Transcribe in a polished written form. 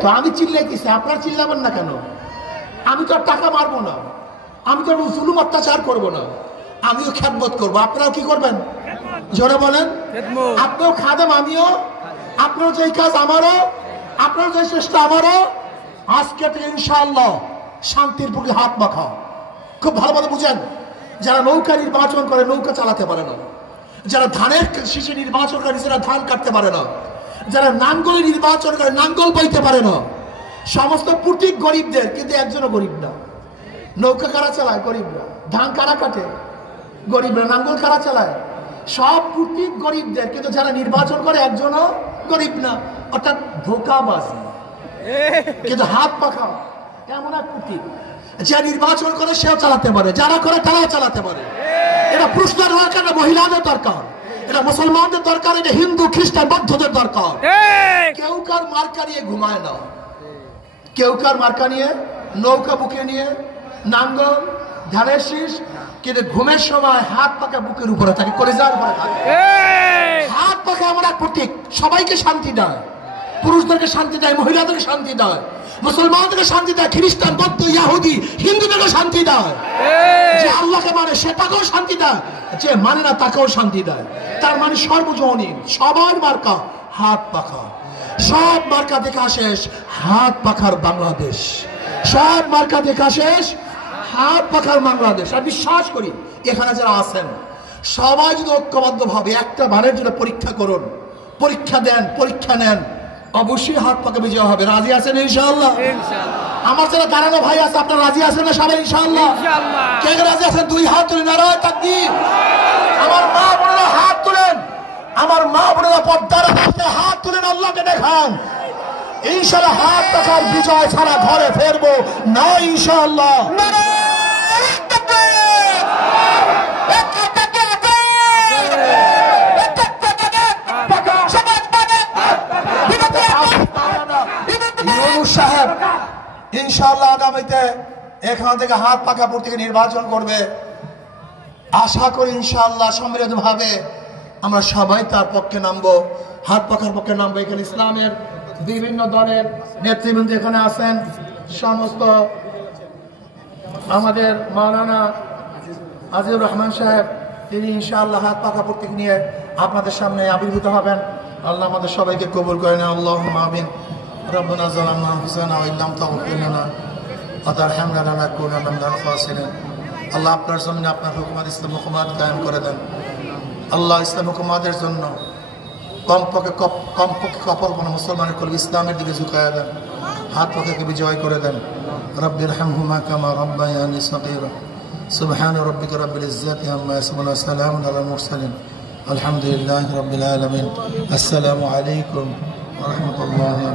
তো আমি চিল্লাইতেছি, আপনারা চিল্লাবেন না কেন? আমি তো আর টাকা মারবো না, আমি তো জুলুম অত্যাচার করবো না, আমিও খেদমত করবো। আপনারাও কি করবেন জোরে বলেন? আপনিও খাদেম, আমিও। আপনার যে কাজ আমারও, আপনার যে চেষ্টা আমারও। আজকে থেকে ইনশাআল্লাহ শান্তির বুকে হাত মাখা। খুব ভালোভাবে বুঝেন, যারা নৌকা নির্বাচন করে নৌকা চালাতে পারে না, যারা ধানের শীষে নির্বাচন করে যারা ধান কাটতে পারে না, যারা নাঙ্গলে নির্বাচন করে নাঙ্গল বইতে পারে না, সমস্ত প্রতীক গরিবদের, কিন্তু একজনও গরিব না। নৌকা কারা চালায়? গরিবরা। ধান কারা কাটে? গরিবরা। নাঙ্গল কারা চালায়? সব প্রতীক গরিবদের, কিন্তু যারা নির্বাচন করে একজনও গরিব না। অর্থাৎ ধোকাবাজি, কিন্তু হাত পাখা এমন এক প্রতীক। যে নির্বাচন করে সেও চালাতে পারে, যারা করে তারাও চালাতে পারে। এটা পুরুষদের দরকার না, মহিলাদের দরকার, এটা মুসলমানদের দরকার, এটা হিন্দু খ্রিস্টান বৌদ্ধদের দরকার। কেউ কার মার্কা নিয়ে ঘুমায় না, কেউ কার মার্কা নিয়ে, নৌকা বুকে নিয়ে, নাঙ্গল, ধানের শীষ, কিন্তু ঘুমের সময় হাত পাকা বুকের উপরে থাকে, কলিজার উপরে থাকে। হাত পাকা এমন এক প্রতীক, সবাইকে শান্তি দেয়, পুরুষদেরকে শান্তি দেয়, মহিলাদেরকে শান্তি দেয়, মুসলমানদেরকে শান্তি দেয়, খ্রিস্টান বৌদ্ধ ইহুদি হিন্দুদেরকে শান্তি দেয়। যে আল্লাহকে মানে সেটাকেও শান্তি দেয়, যে মানে না তাকেও শান্তি দেয়। তার মানে সর্বজনীন, সবার মার্কা হাত পাখা। সব মার্কা দেখা শেষ, হাত পাখার বাংলাদেশ। সব মার্কা দেখা শেষ, হাত পাখার বাংলাদেশ। আর বিশ্বাস করি এখানে যারা আছেন সবাই যদি ঐক্যবদ্ধ ভাবে একটা বারের জন্য পরীক্ষা করুন, পরীক্ষা দেন, পরীক্ষা নেন, অবশ্যই হাত পাকা বিজয় হবে। রাজি আছেন ইনশাআল্লাহ? আমার যারা দাঁড়ানো ভাই আছে, আপনারা রাজি আছেন না সবাই ইনশাআল্লাহ? কে রাজি আছেন? দুই হাত তুলে নারায়ে তাকবীর। আমার মা বোনেরা হাত তুলেন, আমার মা বোনেরা পর্দার হাতে হাত তুলেন, আল্লাহকে দেখান। ইনশাআল্লাহ হাত পাখার বিজয় ছাড়া ঘরে ফেরবো না ইনশাআল্লাহ। সাহেব ইনশাআল্লাহ আগামীতে এখান থেকে হাত পাকা প্রতীকে নির্বাচন করবে। আশা করি ইনশাআল্লাহ সম্মিলিত ভাবে আমরা সবাই তার পক্ষে নামবো, হাত পাখার পক্ষে নামবো। এখানে ইসলামের বিভিন্ন দলের নেতৃবৃন্দ এখানে আছেন, সমস্ত আমাদের মাওলানা আজিজুর রহমান সাহেব, তিনি ইনশাআল্লাহ হাত পাকা প্রতীক নিয়ে আপনাদের সামনে আবির্ভূত হবেন। আল্লাহ আমাদের সবাইকে কবুল করে নেন, আল্লাহুম্মা আমিন। ربنا ظلمنا أنفسنا وإن لم تغفر لنا وترحمنا لنكونن من الخاسرين। আল্লাহ আপনার জমিনে আপনার হুকুমত ইসলাম হুকুমত কায়েম করে দেন। আল্লাহ ইসলাম হুকুমতের জন্য কমপক্ষে কপল কোনো মুসলমানের কলব ইসলামের দিকে ঝুঁকায় দেন, হাত পাখাকে বিজয় করে দেন। রব্বিরহামহুমা কামা রাব্বায়ানি সগীরা। সুবহান রাব্বিকা রাব্বিল ইজ্জাতি আম্মা ইয়াসিফুন ওয়া সালামুন আলাল মুরসালিন। আলহামদুলিল্লাহি রাব্বিল আলামিন। আসসালামু আলাইকুম ওয়া রাহমাতুল্লাহি।